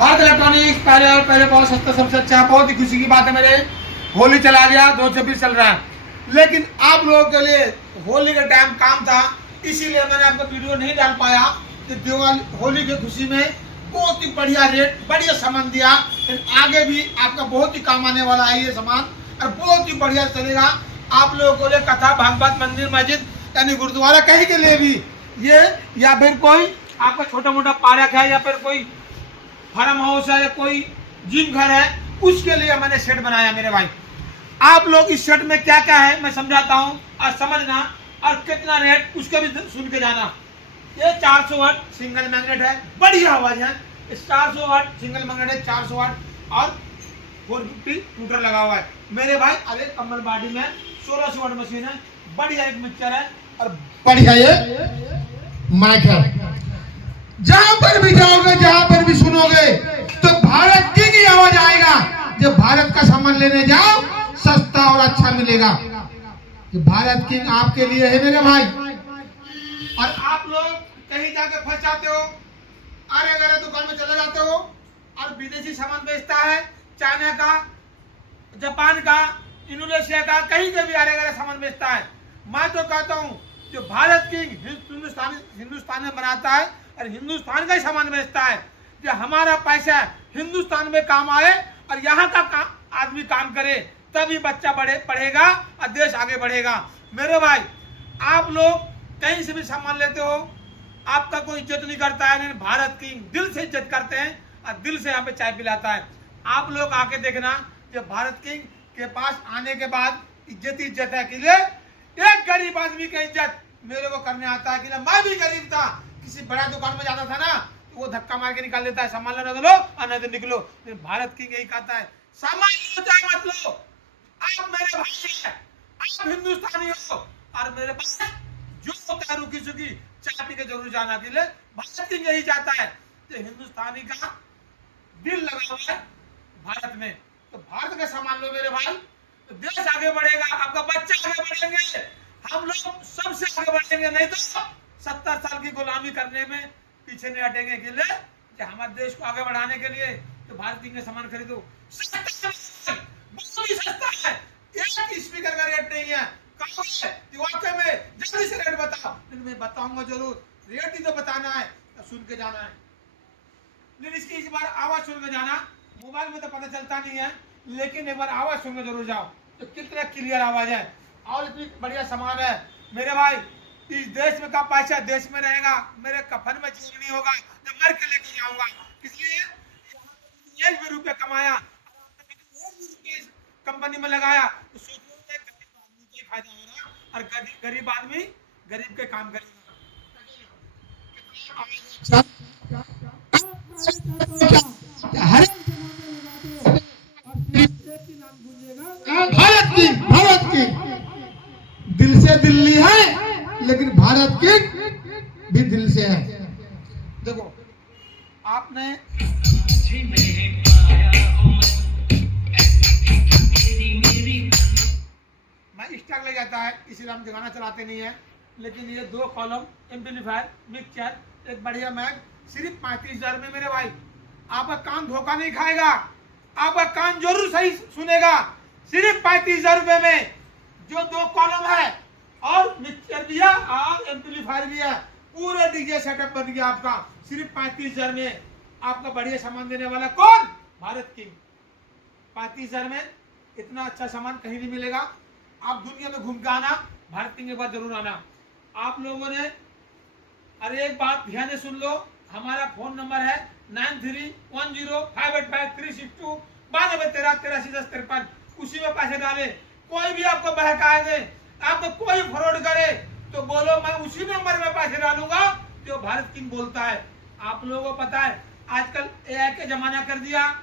Bharat electronics पहले और पहले बहुत सस्ता सबसे अच्छा। बहुत ही खुशी की बात है मेरे, होली चला गया, 226 चल रहा है, लेकिन आप लोगों के लिए होली का टाइम काम था, इसीलिए मैंने आपको वीडियो नहीं डाल पाया। कि दिवाली होली की खुशी में बहुत ही बढ़िया रेट, बढ़िया सामान दिया। आगे भी आपका बहुत ही काम आने वाला है ये सामान, और बहुत ही बढ़िया चलेगा आप लोगों को लिए। कथा भागवत, मंदिर, मस्जिद यानी गुरुद्वारा कहीं के लिए भी ये, या फिर कोई आपका छोटा मोटा पार्क है, या फिर कोई फार्म हाउस है, या कोई जिम घर है, उसके लिए मैंने सेट बनाया मेरे भाई। आप लोग इस सेट में क्या क्या है मैं समझाता हूँ, और समझना, और कितना रेट उसके भी सुन के जाना। ये 400 वाट सिंगल मैग्नेट है, बढ़िया आवाज है। 400 वाट सिंगल मैग्नेट है, 400 वाट, और 450 मीटर लगा हुआ है मेरे भाई। अरे कमल बाडी में 1600 वाट मशीन है, बढ़िया एक मिक्सचर है, और बढ़िया ये माइक है। जहां पर भी जाओगे, जहां पर भी सुनोगे, तो भारत की ही आवाज आएगा। जब भारत का सामान लेने जाओ, सस्ता और अच्छा मिलेगा। ये भारत किंग आपके लिए है मेरे भाई। और आप लोग कहीं जाके फंस जाते हो, अरे अरे दुकान में चले जाते हो, और विदेशी सामान बेचता है, चाइना का, जापान का, इंडोनेशिया का, कहीं के भी अरे अरे सामान बेचता है। मैं तो कहता हूँ जो भारत किंग हिंदुस्तान में बनाता है और हिंदुस्तान का ही सामान बेचता है, जो हमारा पैसा हिंदुस्तान में काम आए और यहाँ का आदमी काम करे, तभी बच्चा पढ़ेगा और देश आगे बढ़ेगा मेरे भाई। आप लोग कहीं से भी सामान लेते हो, आपका कोई इज्जत नहीं करता है, लेकिन भारत किंग दिल से इज्जत करते हैं और दिल से यहाँ पे चाय पिलाता है। आप लोग आके देखना, जब भारत किंग के पास आने के बाद इज्जत है कि एक गरीब आदमी की इज्जत मेरे को करने आता है। कि मैं भी गरीब था, किसी बड़ा दुकान में जाता था ना, तो वो धक्का मार के निकाल देता है, सामान लेना तो लो और नहीं तो निकलो। लेकिन भारत किंग यही कहता है, सामान लो चाहे मत लो, आप मेरे भाई हैं, आप हिंदुस्तानी हो, और मेरे पास जो होता है रुकी सुखी चाय पी के जरूर जाना। के लिए भारत किंग यही चाहता है कि हिंदुस्तानी का दिल लगा हुआ है भारत में, तो भारत का सामान लो मेरे भाई, तो देश आगे बढ़ेगा, आपका बच्चा आगे बढ़ेंगे, हम लोग सबसे आगे बढ़ेंगे। नहीं तो 70 साल की गुलामी करने में पीछे नहीं हटेंगे। के लिए कि हमारे देश को आगे बढ़ाने के लिए तो भारत किंग का सामान खरीदो। सस्ता है, एक स्पीकर का रेट नहीं है। वाकई में जल्दी से रेट बताओ, मैं बताऊंगा जरूर, रेट ही तो बताना है, तो सुन के जाना है। लेकिन इसकी इस बार आवाज सुन के जाना, मोबाइल में तो पता चलता नहीं है, लेकिन एक बार आवाज सुन के जरूर जाओ, तो कितना क्लियर आवाज है और इतनी बढ़िया सामान है मेरे भाई। इस देश में का पैसा देश में रहेगा, मेरे कफन में चीज नहीं होगा, तो मर के लेके जाऊंगा। इसलिए 1 भी रुपया कमाया, कंपनी में लगाया, तो सोचो गरीब आदमी को फायदा हो रहा, और गरीब आदमी गरीब के काम करेगा। भारत की दिल से दिल्ली है, लेकिन भारत की भी दिल से है। देखो आपने स्टॉक ले जाता है, इसीलिए हम गाना चलाते नहीं है। लेकिन ये 2 कॉलम एम्पलीफायर मिक्सचर, एक बढ़िया मैग, सिर्फ 35,000 में मेरे भाई। आपका कान धोखा नहीं खाएगा, आपका कान जरूर सही सुनेगा। सिर्फ 35,000 रुपए में जो 2 कॉलम है, और मिक्सचर भी है और एम्पलीफायर भी है, पूरे डीजे सेटअप बन गया आपका सिर्फ 35,000 में। आपका बढ़िया सामान देने वाला कौन? भारत किंग। 35,000 में इतना अच्छा सामान कहीं नहीं मिलेगा। आप दुनिया में घूम के आना, भारत किंग के बाद जरूर आना। आप लोगों ने अरे एक बात ध्यान से सुन लो, हमारा फोन नंबर है 9310585362 9213831053। उसी में पैसे डाले। कोई भी आपको बहकाए दे, आपको कोई फ्रॉड करे, तो बोलो मैं उसी नंबर में पैसे डालूंगा जो भारत किंग बोलता है। आप लोगों को पता है आजकल AI का जमाना कर दिया,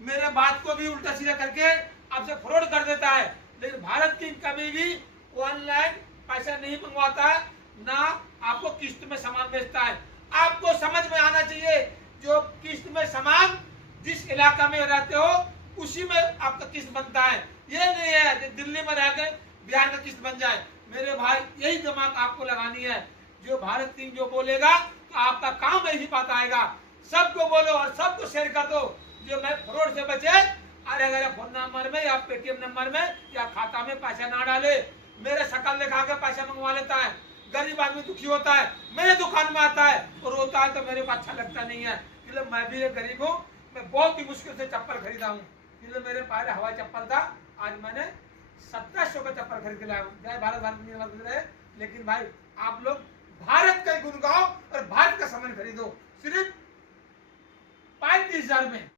मेरे बात को भी उल्टा सीधा करके आपसे फ्रॉड कर देता है। लेकिन भारत किंग कभी भी ऑनलाइन पैसा नहीं मंगवाता है, ना आपको किस्त में सामान बेचता है। आपको समझ में आना चाहिए, जो किस्त में सामान जिस इलाका में रहते हो उसी में आपका किस्त बनता है। ये नहीं है कि दिल्ली में रहकर बिहार का किस्त बन जाए। मेरे भाई यही दिमाग आपको लगानी है, जो भारत किंग जो बोलेगा तो आपका काम नहीं पाता आएगा। सबको बोलो और सबको शेयर कर दो जो मैं फ्रॉड से बचे। अरे अगर फोन नंबर में या पेटीएम नंबर में या खाता में पैसा ना डाले, मेरे शक्ल दिखा के पैसा मंगवा लेता है, गरीब आदमी दुखी होता है, मेरे दुकान में आता है और रोता है, तो मेरे को अच्छा लगता नहीं है। इसलिए मैं भी एक गरीब हूँ, मैं बहुत ही मुश्किल से चप्पल खरीदा हूँ। इसलिए मेरे पैर हवाई चप्पल था, आज मैंने 2700 का चप्पल खरीद के लाया हूँ। जय भारत, भारत रहे। लेकिन भाई आप लोग भारत का गुण गाओ और भारत का सामान खरीदो, सिर्फ 35,000 में।